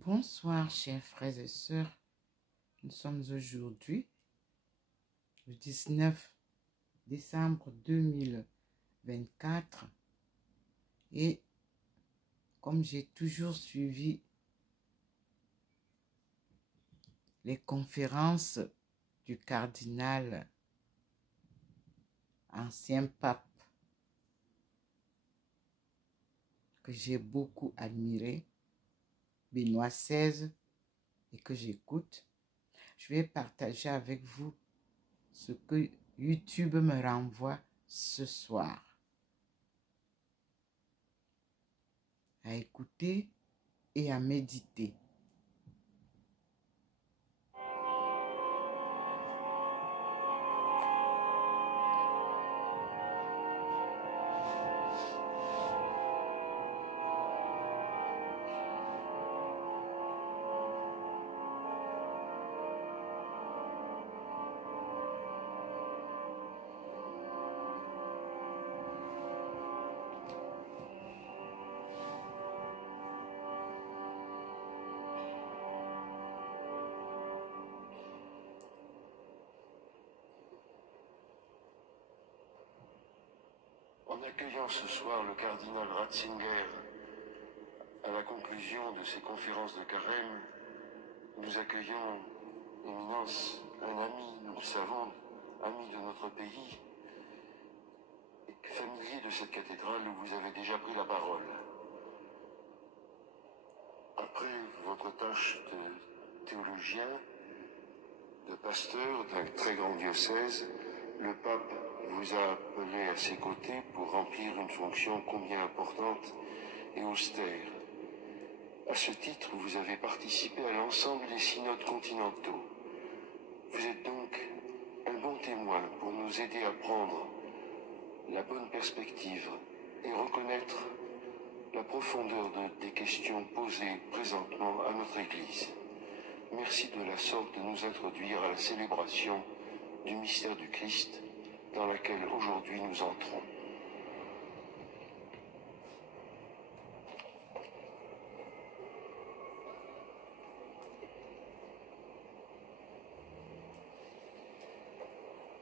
Bonsoir, chers frères et sœurs. Nous sommes aujourd'hui le 19 décembre 2024 et comme j'ai toujours suivi les conférences du cardinal ancien pape que j'ai beaucoup admiré, Benoît XVI, et que j'écoute, je vais partager avec vous ce que YouTube me renvoie ce soir. À écouter et à méditer. En accueillant ce soir le cardinal Ratzinger à la conclusion de ses conférences de carême, nous accueillons, Éminence, un ami, nous le savons, ami de notre pays, et familier de cette cathédrale où vous avez déjà pris la parole. Après votre tâche de théologien, de pasteur d'un très grand diocèse, le pape vous a appelé à ses côtés pour remplir une fonction combien importante et austère. À ce titre, vous avez participé à l'ensemble des synodes continentaux. Vous êtes donc un bon témoin pour nous aider à prendre la bonne perspective et reconnaître la profondeur des questions posées présentement à notre Église. Merci de la sorte de nous introduire à la célébration du mystère du Christ dans laquelle aujourd'hui nous entrons.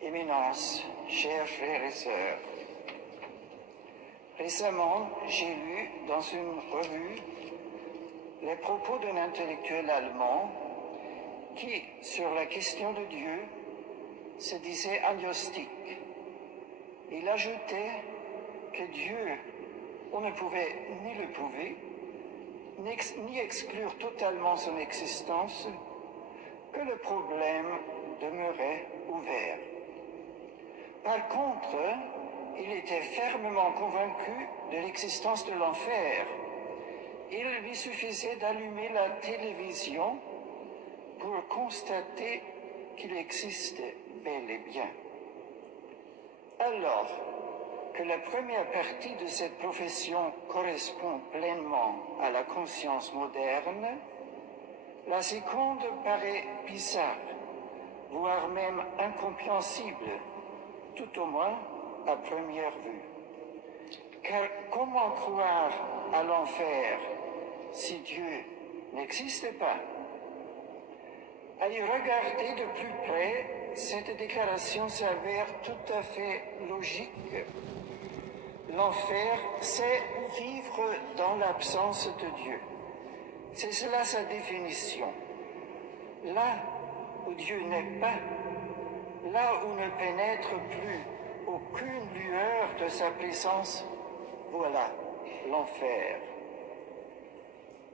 Éminence, chers frères et sœurs, récemment, j'ai lu dans une revue les propos d'un intellectuel allemand qui, sur la question de Dieu, se disait agnostique. Il ajoutait que Dieu, on ne pouvait ni le prouver, ni exclure totalement son existence, que le problème demeurait ouvert. Par contre, il était fermement convaincu de l'existence de l'enfer. Il lui suffisait d'allumer la télévision pour constater qu'il existe bel et bien. Alors que la première partie de cette profession correspond pleinement à la conscience moderne, la seconde paraît bizarre, voire même incompréhensible, tout au moins à première vue. Car comment croire à l'enfer si Dieu n'existe pas? À y regarder de plus près, cette déclaration s'avère tout à fait logique. L'enfer, c'est vivre dans l'absence de Dieu. C'est cela sa définition. Là où Dieu n'est pas, là où ne pénètre plus aucune lueur de sa présence, voilà l'enfer.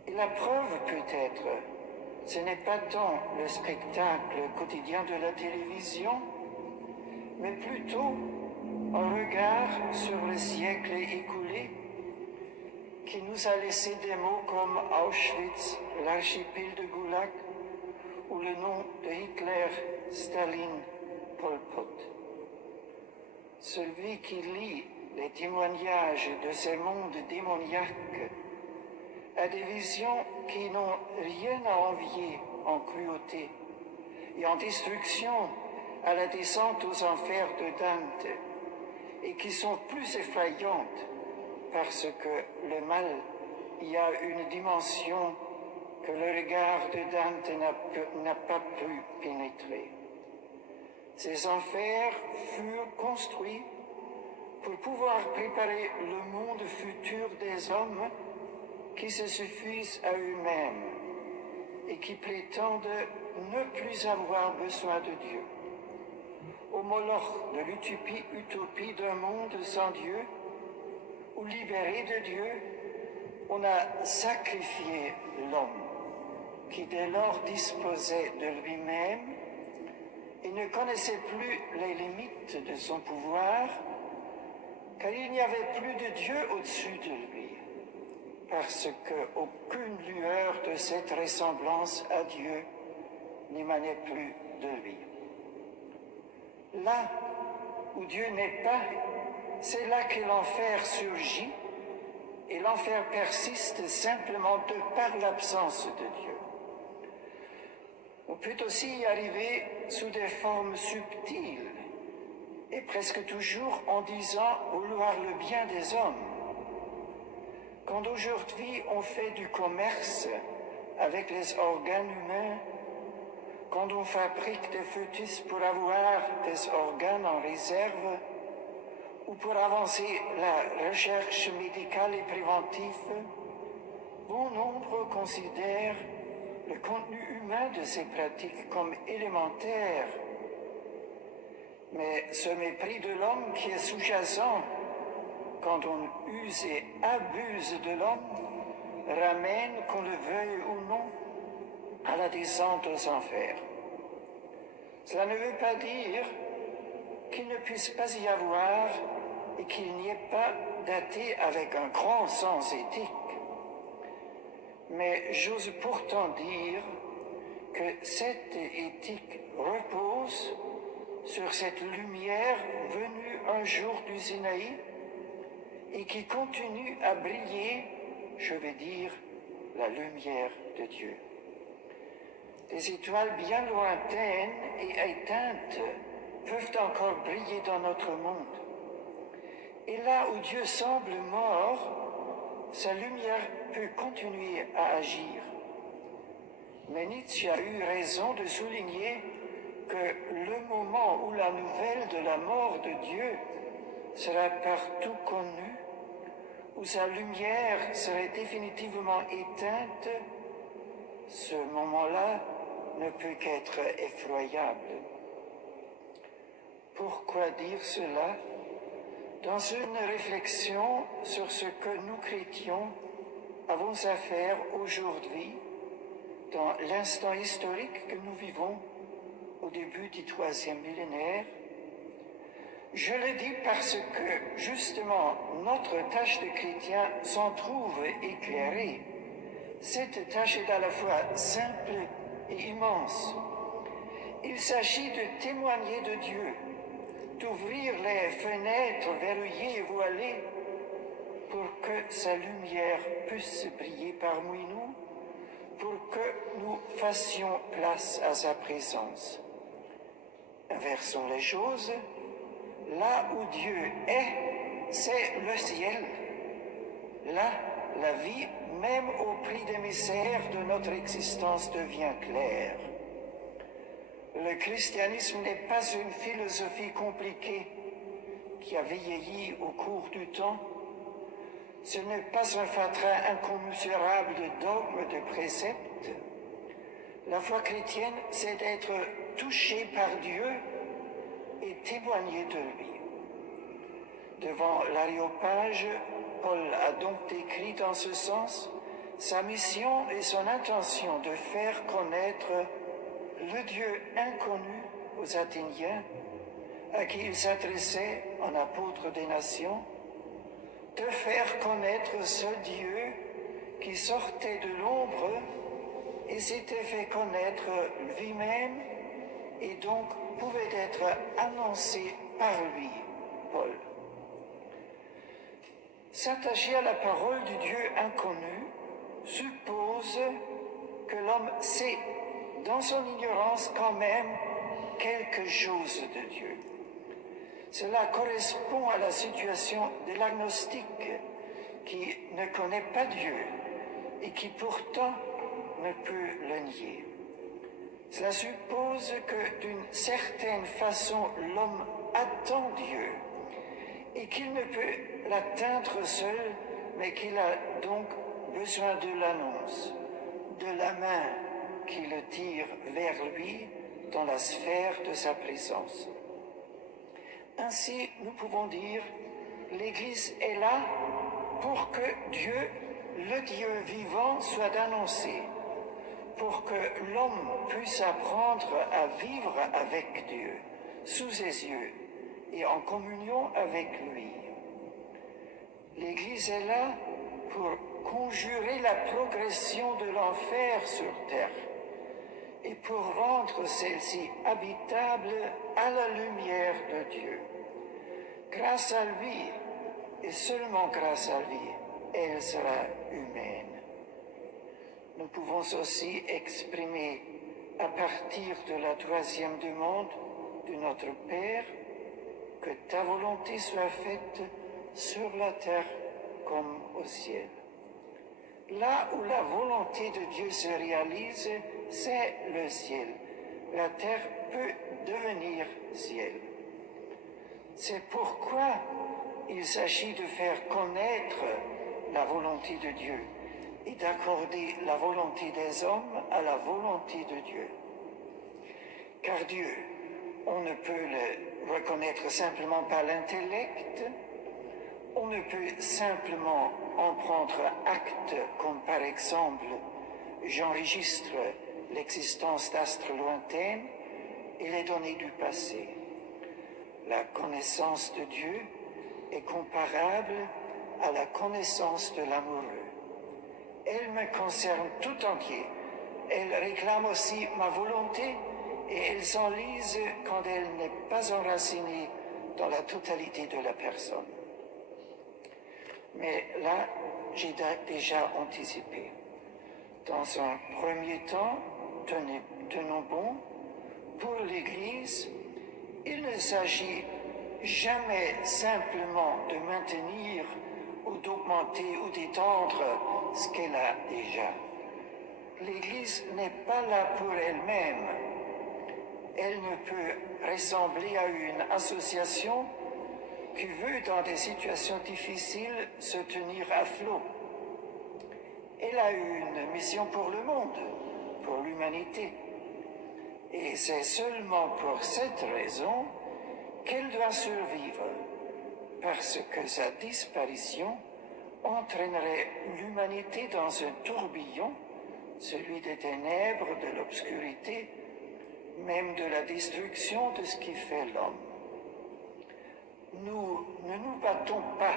Et la preuve peut-être, ce n'est pas tant le spectacle quotidien de la télévision, mais plutôt un regard sur le siècle écoulé qui nous a laissé des mots comme Auschwitz, l'archipel de Goulag, ou le nom de Hitler, Staline, Pol Pot. Celui qui lit les témoignages de ces mondes démoniaques a des visions qui n'ont rien à envier en cruauté et en destruction à la descente aux enfers de Dante, et qui sont plus effrayantes parce que le mal y a une dimension que le regard de Dante n'a pas pu pénétrer. Ces enfers furent construits pour pouvoir préparer le monde futur des hommes qui se suffisent à eux-mêmes et qui prétendent ne plus avoir besoin de Dieu. Au moloch de l'utopie d'un monde sans Dieu, ou libéré de Dieu, on a sacrifié l'homme, qui dès lors disposait de lui-même et ne connaissait plus les limites de son pouvoir, car il n'y avait plus de Dieu au-dessus de lui, parce qu'aucune lueur de cette ressemblance à Dieu n'émanait plus de lui. Là où Dieu n'est pas, c'est là que l'enfer surgit, et l'enfer persiste simplement de par l'absence de Dieu. On peut aussi y arriver sous des formes subtiles, et presque toujours en disant vouloir le bien des hommes. Quand aujourd'hui on fait du commerce avec les organes humains, quand on fabrique des fœtus pour avoir des organes en réserve, ou pour avancer la recherche médicale et préventive, bon nombre considèrent le contenu humain de ces pratiques comme élémentaire. Mais ce mépris de l'homme qui est sous-jacent, quand on use et abuse de l'homme, ramène, qu'on le veuille ou non, à la descente aux enfers. Cela ne veut pas dire qu'il ne puisse pas y avoir et qu'il n'y ait pas d'athée avec un grand sens éthique. Mais j'ose pourtant dire que cette éthique repose sur cette lumière venue un jour du Sinaï et qui continue à briller, je vais dire, la lumière de Dieu. Des étoiles bien lointaines et éteintes peuvent encore briller dans notre monde. Et là où Dieu semble mort, sa lumière peut continuer à agir. Mais Nietzsche a eu raison de souligner que le moment où la nouvelle de la mort de Dieu sera partout connue, où sa lumière serait définitivement éteinte, ce moment-là ne peut qu'être effroyable. Pourquoi dire cela? Dans une réflexion sur ce que nous chrétiens avons à faire aujourd'hui, dans l'instant historique que nous vivons au début du 3e millénaire, je le dis parce que, justement, notre tâche de chrétien s'en trouve éclairée. Cette tâche est à la fois simple et immense. Il s'agit de témoigner de Dieu, d'ouvrir les fenêtres verrouillées et voilées pour que sa lumière puisse briller parmi nous, pour que nous fassions place à sa présence. Inversons les choses. Là où Dieu est, c'est le ciel. Là, la vie, même au prix des misères de notre existence, devient claire. Le christianisme n'est pas une philosophie compliquée qui a vieilli au cours du temps. Ce n'est pas un fatras incommensurable de dogmes, de préceptes. La foi chrétienne, c'est être touché par Dieu et témoigner de lui. Devant l'aréopage, Paul a donc décrit dans ce sens sa mission et son intention de faire connaître le Dieu inconnu aux Athéniens, à qui il s'adressait en apôtre des nations, de faire connaître ce Dieu qui sortait de l'ombre et s'était fait connaître lui-même et donc pouvait être annoncé par lui, Paul. S'attacher à la parole du Dieu inconnu suppose que l'homme sait, dans son ignorance quand même, quelque chose de Dieu. Cela correspond à la situation de l'agnostique qui ne connaît pas Dieu et qui pourtant ne peut le nier. Cela suppose que d'une certaine façon l'homme attend Dieu et qu'il ne peut l'atteindre seul, mais qu'il a donc besoin de l'annonce, de la main qui le tire vers lui dans la sphère de sa présence. Ainsi, nous pouvons dire, l'Église est là pour que Dieu, le Dieu vivant, soit annoncé, pour que l'homme puisse apprendre à vivre avec Dieu, sous ses yeux et en communion avec lui. L'Église est là pour conjurer la progression de l'enfer sur terre et pour rendre celle-ci habitable à la lumière de Dieu. Grâce à lui, et seulement grâce à lui, elle sera humaine. Nous pouvons aussi exprimer à partir de la troisième demande de notre Père que ta volonté soit faite sur la terre comme au ciel. Là où la volonté de Dieu se réalise, c'est le ciel. La terre peut devenir ciel. C'est pourquoi il s'agit de faire connaître la volonté de Dieu et d'accorder la volonté des hommes à la volonté de Dieu. Car Dieu, on ne peut le reconnaître simplement par l'intellect, on ne peut simplement en prendre acte, comme par exemple, j'enregistre l'existence d'astres lointaines et les données du passé. La connaissance de Dieu est comparable à la connaissance de l'amoureux. Elle me concerne tout entier. Elle réclame aussi ma volonté et elle s'enlise quand elle n'est pas enracinée dans la totalité de la personne. Mais là, j'ai déjà anticipé. Dans un premier temps, tenons bon, pour l'Église, il ne s'agit jamais simplement de maintenir ou d'augmenter ou d'étendre ce qu'elle a déjà. L'Église n'est pas là pour elle-même. Elle ne peut ressembler à une association qui veut, dans des situations difficiles, se tenir à flot. Elle a une mission pour le monde, pour l'humanité. Et c'est seulement pour cette raison qu'elle doit survivre, parce que sa disparition entraînerait l'humanité dans un tourbillon, celui des ténèbres, de l'obscurité, même de la destruction de ce qui fait l'homme. Nous ne nous battons pas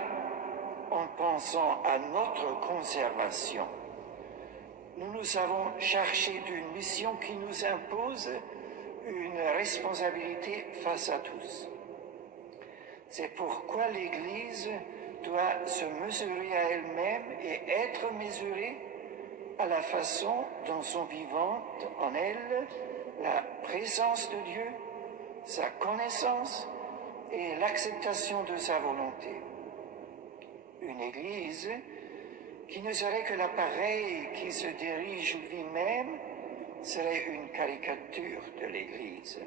en pensant à notre conservation. Nous avons chargé d'une mission qui nous impose une responsabilité face à tous. C'est pourquoi l'Église doit se mesurer à elle-même et être mesurée à la façon dont sont vivantes en elle la présence de Dieu, sa connaissance et l'acceptation de sa volonté. Une Église qui ne serait que l'appareil qui se dirige lui-même serait une caricature de l'Église.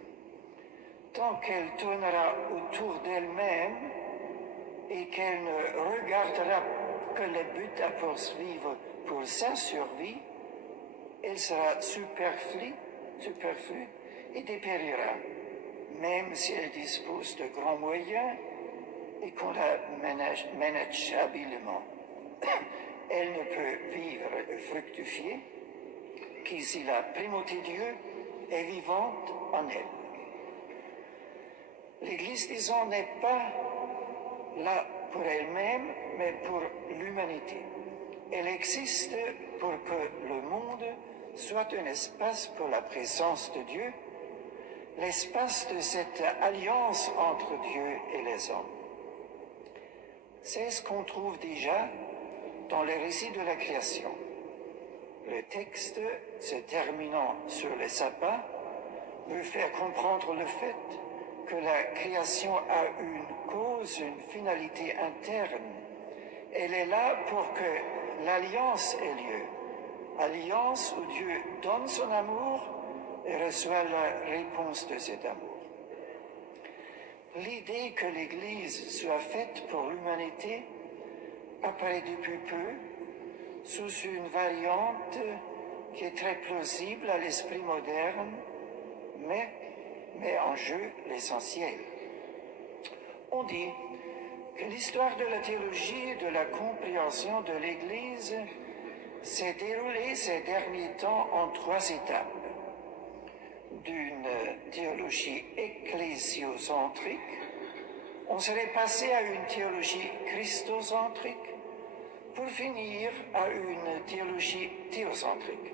Tant qu'elle tournera autour d'elle-même et qu'elle ne regardera que les buts à poursuivre pour sa survie, elle sera superflue et dépérira, même si elle dispose de grands moyens et qu'on la manage habilement. Elle ne peut vivre et fructifier qu'ici la primauté de Dieu est vivante en elle. L'Église, disons, n'est pas là pour elle-même, mais pour l'humanité. Elle existe pour que le monde soit un espace pour la présence de Dieu, l'espace de cette alliance entre Dieu et les hommes. C'est ce qu'on trouve déjà dans le récit de la création. Le texte, se terminant sur les sabbats, veut faire comprendre le fait que la création a une cause, une finalité interne. Elle est là pour que l'alliance ait lieu, alliance où Dieu donne son amour et reçoit la réponse de cet amour. L'idée que l'Église soit faite pour l'humanité apparaît depuis peu sous une variante qui est très plausible à l'esprit moderne, mais met en jeu l'essentiel. On dit que l'histoire de la théologie et de la compréhension de l'Église s'est déroulée ces derniers temps en 3 étapes. D'une théologie ecclésiocentrique, on serait passé à une théologie christocentrique, pour finir à une théologie théocentrique.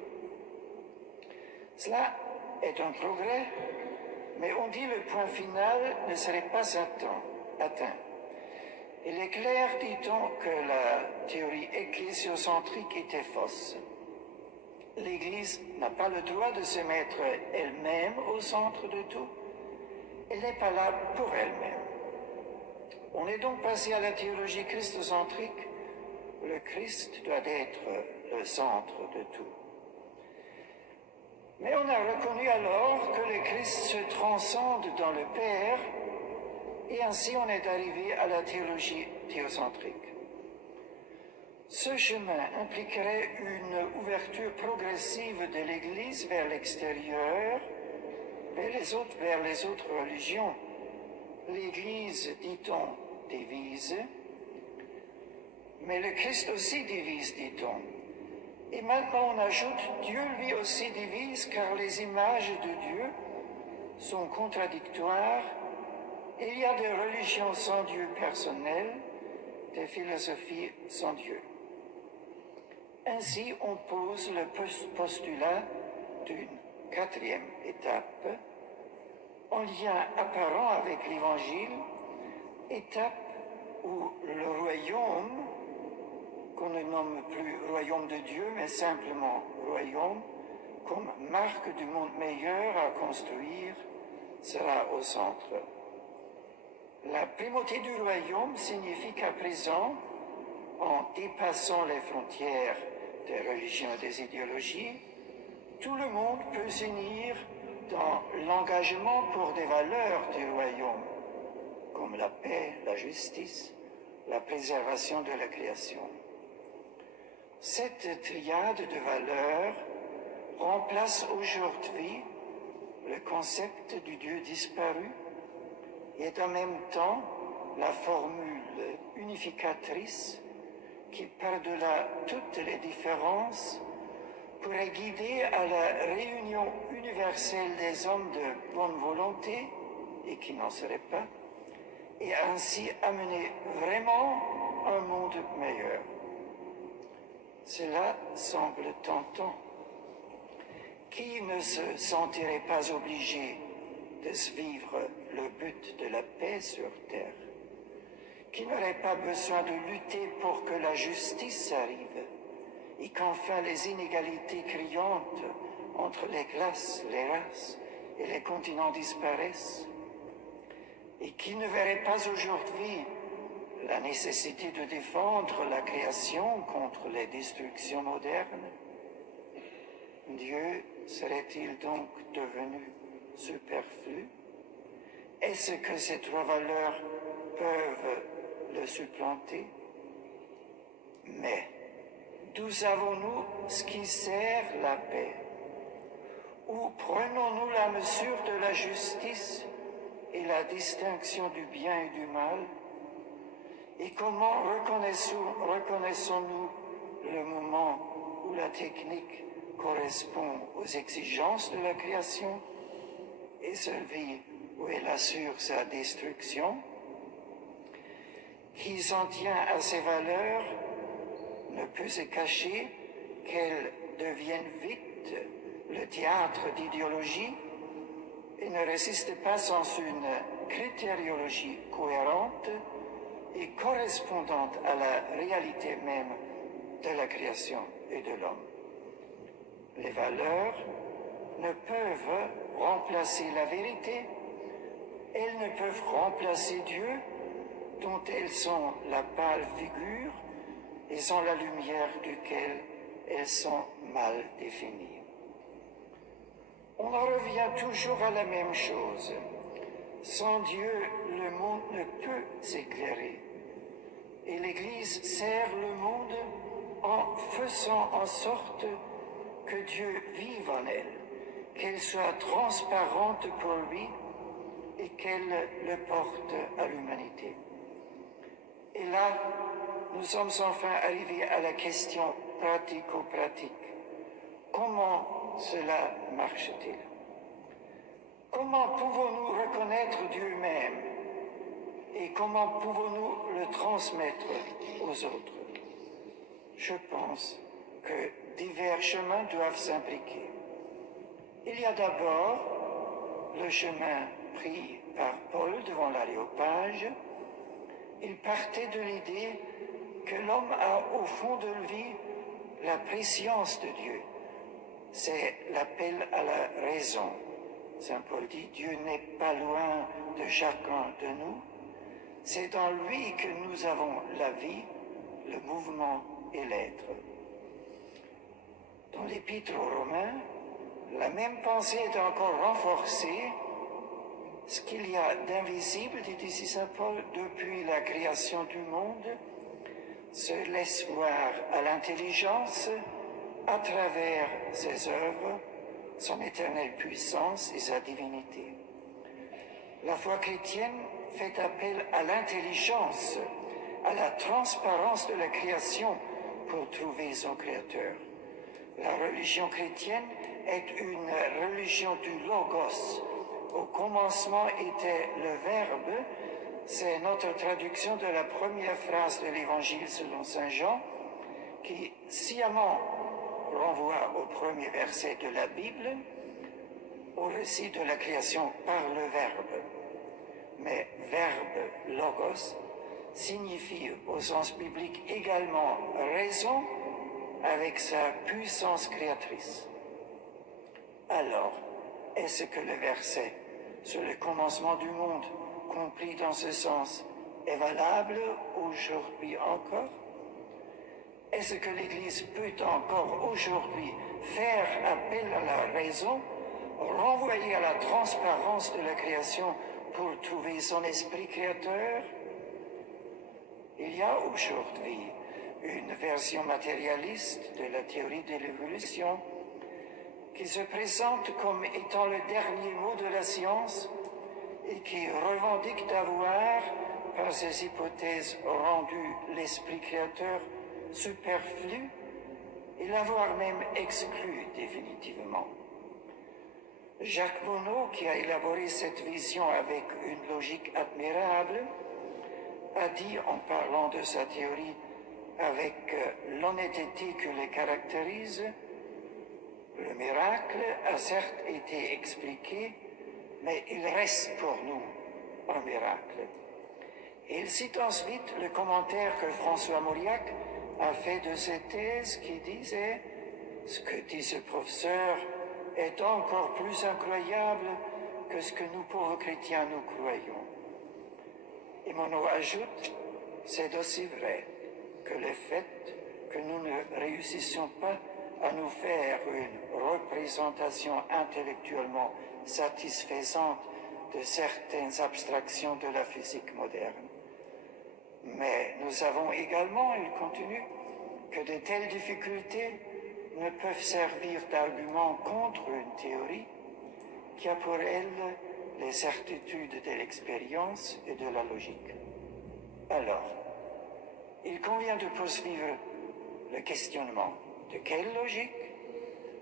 Cela est un progrès, mais on dit le point final ne serait pas atteint. Il est clair, dit-on, que la théorie ecclésiocentrique était fausse. L'Église n'a pas le droit de se mettre elle-même au centre de tout. Elle n'est pas là pour elle-même. On est donc passé à la théologie christocentrique. Le Christ doit être le centre de tout. Mais on a reconnu alors que le Christ se transcende dans le Père, et ainsi on est arrivé à la théologie théocentrique. Ce chemin impliquerait une ouverture progressive de l'Église vers l'extérieur, vers les autres religions. L'Église, dit-on, divise, mais le Christ aussi divise, dit-on. Et maintenant on ajoute, Dieu lui aussi divise, car les images de Dieu sont contradictoires. Il y a des religions sans Dieu personnel, des philosophies sans Dieu. Ainsi, on pose le postulat d'une 4e étape, en lien apparent avec l'Évangile, étape où le royaume, qu'on ne nomme plus royaume de Dieu, mais simplement royaume, comme marque du monde meilleur à construire, sera au centre. La primauté du royaume signifie qu'à présent, en dépassant les frontières des religions et des idéologies, tout le monde peut s'unir dans l'engagement pour des valeurs du royaume, comme la paix, la justice, la préservation de la création. Cette triade de valeurs remplace aujourd'hui le concept du Dieu disparu et est en même temps la formule unificatrice qui, par-delà toutes les différences, pourrait guider à la réunion universelle des hommes de bonne volonté et qui n'en seraient pas, et ainsi amener vraiment un monde meilleur. Cela semble tentant. Qui ne se sentirait pas obligé de suivre le but de la paix sur terre? Qui n'aurait pas besoin de lutter pour que la justice arrive et qu'enfin les inégalités criantes entre les classes, les races et les continents disparaissent? Et qui ne verrait pas aujourd'hui la nécessité de défendre la création contre les destructions modernes? Dieu serait-il donc devenu superflu? Est-ce que ces 3 valeurs peuvent le supplanter? Mais d'où avons-nous ce qui sert la paix? Où prenons-nous la mesure de la justice et la distinction du bien et du mal? Et comment reconnaissons-nous le moment où la technique correspond aux exigences de la création et celui où elle assure sa destruction? Qui s'en tient à ces valeurs ne peut se cacher qu'elles deviennent vite le théâtre d'idéologie et ne résiste pas sans une critériologie cohérente et correspondante à la réalité même de la création et de l'homme. Les valeurs ne peuvent remplacer la vérité, elles ne peuvent remplacer Dieu, dont elles sont la pâle figure et sans la lumière duquel elles sont mal définie. On en revient toujours à la même chose. Sans Dieu, le monde ne peut s'éclairer. Et l'Église sert le monde en faisant en sorte que Dieu vive en elle, qu'elle soit transparente pour lui et qu'elle le porte à l'humanité. Et là, nous sommes enfin arrivés à la question pratico-pratique. Comment cela marche-t-il? Comment pouvons-nous reconnaître Dieu même et comment pouvons-nous le transmettre aux autres? Je pense que divers chemins doivent s'imbriquer. Il y a d'abord le chemin pris par Paul devant l'Aréopage. Il partait de l'idée que l'homme a au fond de lui la préscience de Dieu. C'est l'appel à la raison. Saint Paul dit, Dieu n'est pas loin de chacun de nous. C'est dans lui que nous avons la vie, le mouvement et l'être. Dans l'Épître aux Romains, la même pensée est encore renforcée. Ce qu'il y a d'invisible, dit ici Saint Paul, depuis la création du monde, se laisse voir à l'intelligence à travers ses œuvres, son éternelle puissance et sa divinité. La foi chrétienne fait appel à l'intelligence, à la transparence de la création pour trouver son Créateur. La religion chrétienne est une religion du Logos. Au commencement était le Verbe. C'est notre traduction de la première phrase de l'Évangile selon Saint Jean, qui sciemment renvoie au premier verset de la Bible, au récit de la création par le Verbe. Mais Verbe, Logos, signifie au sens biblique également raison avec sa puissance créatrice. Alors, est-ce que le verset sur le commencement du monde, compris dans ce sens, est valable aujourd'hui encore? Est-ce que l'Église peut encore aujourd'hui faire appel à la raison, renvoyer à la transparence de la création pour trouver son esprit créateur? Il y a aujourd'hui une version matérialiste de la théorie de l'évolution qui se présente comme étant le dernier mot de la science et qui revendique d'avoir, par ses hypothèses, rendu l'esprit créateur superflu et l'avoir même exclu définitivement. Jacques Monod, qui a élaboré cette vision avec une logique admirable, a dit en parlant de sa théorie avec l'honnêteté que les caractérise, le miracle a certes été expliqué, mais il reste pour nous un miracle. Et il cite ensuite le commentaire que François Mauriac a fait de cette thèse qui disait « Ce que dit ce professeur est encore plus incroyable que ce que nous pauvres chrétiens nous croyons. » Et Monod ajoute « C'est aussi vrai que le fait que nous ne réussissions pas à nous faire une représentation intellectuellement satisfaisante de certaines abstractions de la physique moderne. Mais nous savons également, il continue, que de telles difficultés ne peuvent servir d'argument contre une théorie qui a pour elle les certitudes de l'expérience et de la logique. Alors, il convient de poursuivre le questionnement. De quelle logique?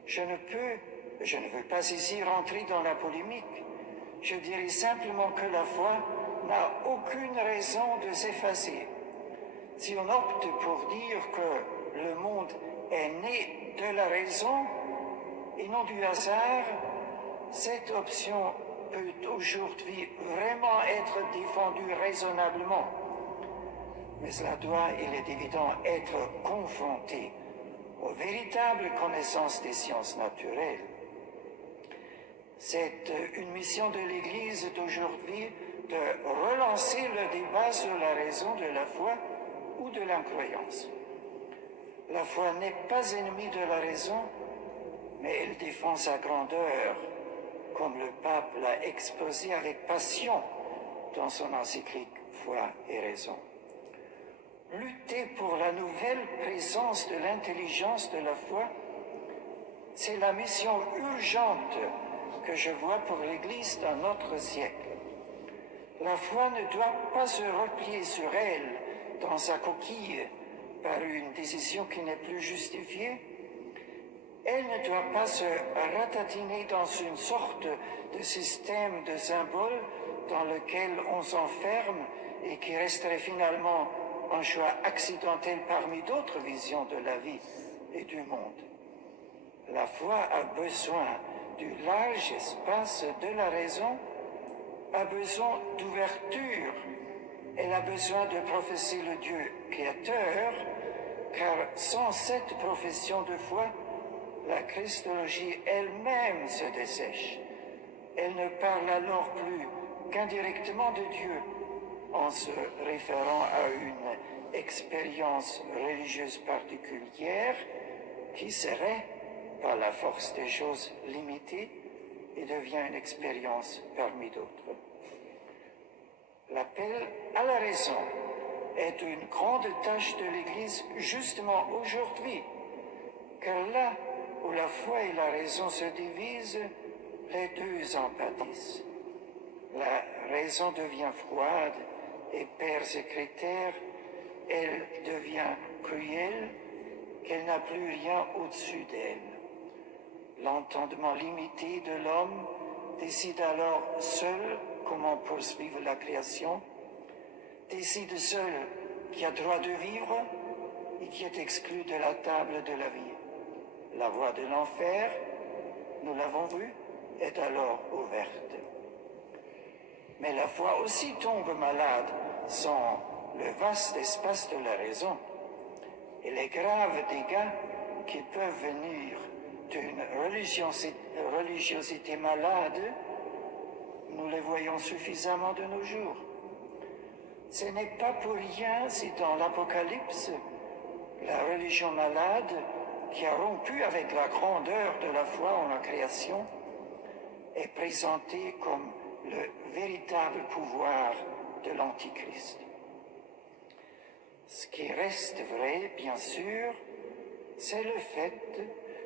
Je ne veux pas ici rentrer dans la polémique. Je dirais simplement que la foi n'a aucune raison de s'effacer. Si on opte pour dire que le monde est né de la raison et non du hasard, cette option peut aujourd'hui vraiment être défendue raisonnablement. Mais cela doit, il est évident, être confronté aux véritables connaissances des sciences naturelles. C'est une mission de l'Église d'aujourd'hui de relancer le débat sur la raison de la foi ou de l'incroyance. La foi n'est pas ennemie de la raison, mais elle défend sa grandeur, comme le pape l'a exposé avec passion dans son encyclique Foi et raison. Lutter pour la nouvelle présence de l'intelligence de la foi, c'est la mission urgente que je vois pour l'Église dans notre siècle. La foi ne doit pas se replier sur elle dans sa coquille par une décision qui n'est plus justifiée. Elle ne doit pas se ratatiner dans une sorte de système de symboles dans lequel on s'enferme et qui resterait finalement un choix accidentel parmi d'autres visions de la vie et du monde. La foi a besoin du large espace de la raison, a besoin d'ouverture, elle a besoin de professer le Dieu créateur, car sans cette profession de foi, la christologie elle-même se dessèche. Elle ne parle alors plus qu'indirectement de Dieu, en se référant à une expérience religieuse particulière qui serait, par la force des choses, limitée et devient une expérience parmi d'autres. L'appel à la raison est une grande tâche de l'Église justement aujourd'hui, car là où la foi et la raison se divisent, les deux en pâtissent. La raison devient froide et perd ses critères, elle devient cruelle, qu'elle n'a plus rien au-dessus d'elle. L'entendement limité de l'homme décide alors seul comment poursuivre la création, décide seul qui a droit de vivre et qui est exclu de la table de la vie. La voie de l'enfer, nous l'avons vu, est alors ouverte. Mais la foi aussi tombe malade sans le vaste espace de la raison. Et les graves dégâts qui peuvent venir d'une religiosité malade, nous les voyons suffisamment de nos jours. Ce n'est pas pour rien si dans l'Apocalypse, la religion malade, qui a rompu avec la grandeur de la foi en la création, est présentée comme le véritable pouvoir de l'Antichrist. Ce qui reste vrai, bien sûr, c'est le fait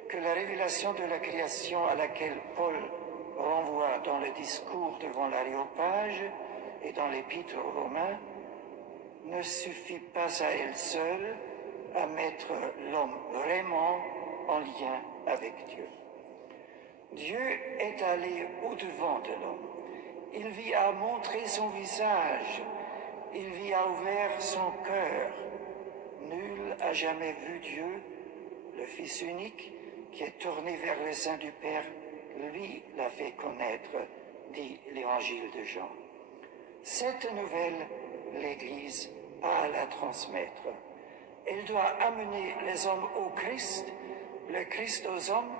que la révélation de la création à laquelle Paul renvoie dans le discours devant l'Aréopage et dans l'Épître aux Romains ne suffit pas à elle seule à mettre l'homme vraiment en lien avec Dieu. Dieu est allé au-devant de l'homme. Il lui a montré son visage. Il lui a ouvert son cœur. Nul n'a jamais vu Dieu, le Fils unique, qui est tourné vers le sein du Père. Lui l'a fait connaître, dit l'Évangile de Jean. Cette nouvelle, l'Église a à la transmettre. Elle doit amener les hommes au Christ, le Christ aux hommes,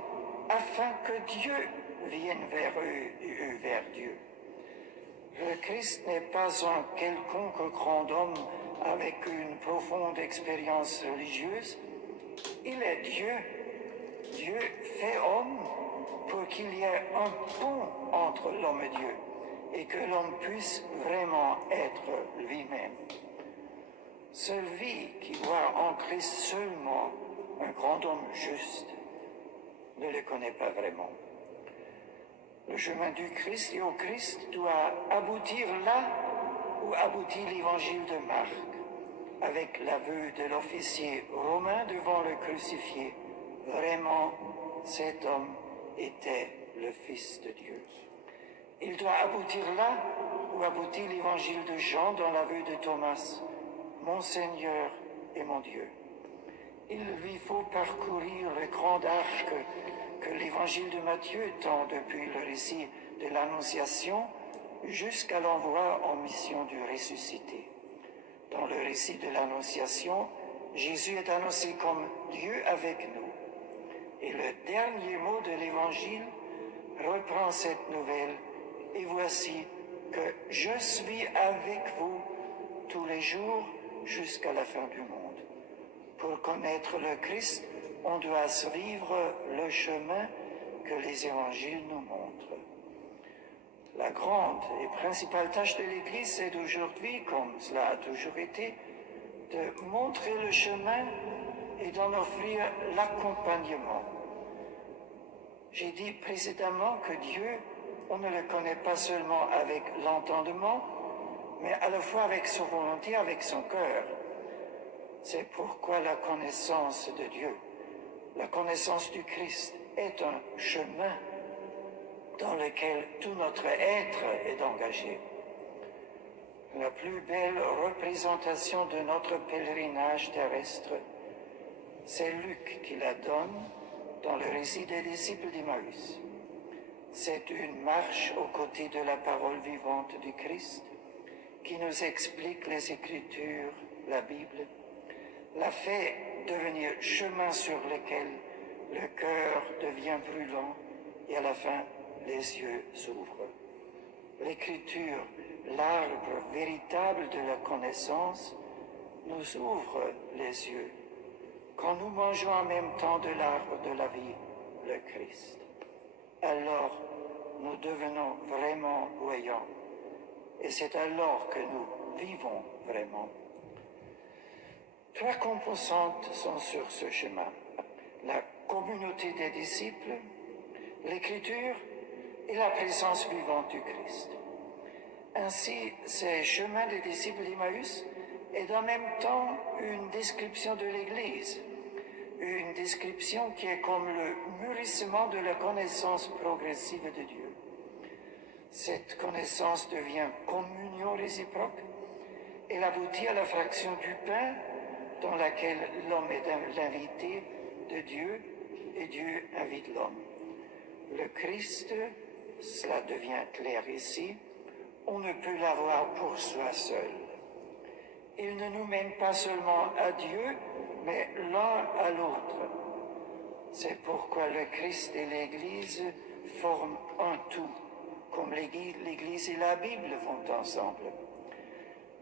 afin que Dieu vienne vers eux et eux vers Dieu. Le Christ n'est pas un quelconque grand homme avec une profonde expérience religieuse. Il est Dieu. Dieu fait homme pour qu'il y ait un pont entre l'homme et Dieu et que l'homme puisse vraiment être lui-même. Celui qui voit en Christ seulement un grand homme juste ne le connaît pas vraiment. Le chemin du Christ et au Christ doit aboutir là où aboutit l'évangile de Marc, avec l'aveu de l'officier romain devant le crucifié. Vraiment, cet homme était le Fils de Dieu. Il doit aboutir là où aboutit l'évangile de Jean dans l'aveu de Thomas, mon Seigneur et mon Dieu. Il lui faut parcourir le grand arc que l'évangile de Matthieu tend depuis le récit de l'Annonciation jusqu'à l'envoi en mission du ressuscité. Dans le récit de l'Annonciation, Jésus est annoncé comme Dieu avec nous. Et le dernier mot de l'évangile reprend cette nouvelle. Et voici que je suis avec vous tous les jours jusqu'à la fin du monde. Pour connaître le Christ, on doit suivre le chemin que les évangiles nous montrent. La grande et principale tâche de l'Église, c'est d'aujourd'hui, comme cela a toujours été, de montrer le chemin et d'en offrir l'accompagnement. J'ai dit précédemment que Dieu, on ne le connaît pas seulement avec l'entendement, mais à la fois avec sa volonté, avec son cœur. C'est pourquoi la connaissance de Dieu, la connaissance du Christ, est un chemin dans lequel tout notre être est engagé. La plus belle représentation de notre pèlerinage terrestre, c'est Luc qui la donne dans le récit des disciples d'Emmaüs. C'est une marche aux côtés de la parole vivante du Christ qui nous explique les Écritures, la Bible, la fait devenir chemin sur lequel le cœur devient brûlant et à la fin les yeux s'ouvrent. L'Écriture, l'arbre véritable de la connaissance, nous ouvre les yeux quand nous mangeons en même temps de l'arbre de la vie, le Christ. Alors, nous devenons vraiment voyants. Et c'est alors que nous vivons vraiment. 3 composantes sont sur ce chemin. La communauté des disciples, l'Écriture et la présence vivante du Christ. Ainsi, ce chemin des disciples d'Emmaüs est en même temps une description de l'Église, une description qui est comme le mûrissement de la connaissance progressive de Dieu. Cette connaissance devient communion réciproque. Elle aboutit à la fraction du pain dans laquelle l'homme est l'invité de Dieu et Dieu invite l'homme. Le Christ, cela devient clair ici, on ne peut l'avoir pour soi seul. Il ne nous mène pas seulement à Dieu, mais l'un à l'autre. C'est pourquoi le Christ et l'Église forment un tout, comme l'Église et la Bible vont ensemble.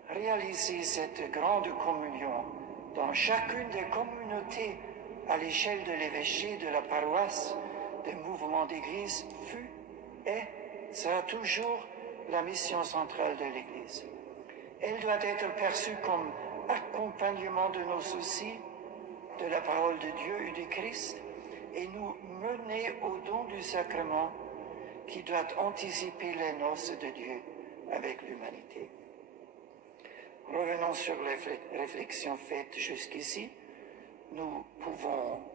Réaliser cette grande communion dans chacune des communautés à l'échelle de l'évêché, de la paroisse, des mouvements d'Église fut, est, sera toujours la mission centrale de l'Église. Elle doit être perçue comme accompagnement de nos soucis, de la parole de Dieu et du Christ, et nous mener au don du sacrement qui doit anticiper les noces de Dieu avec l'humanité. Revenons sur les réflexions faites jusqu'ici. Nous pouvons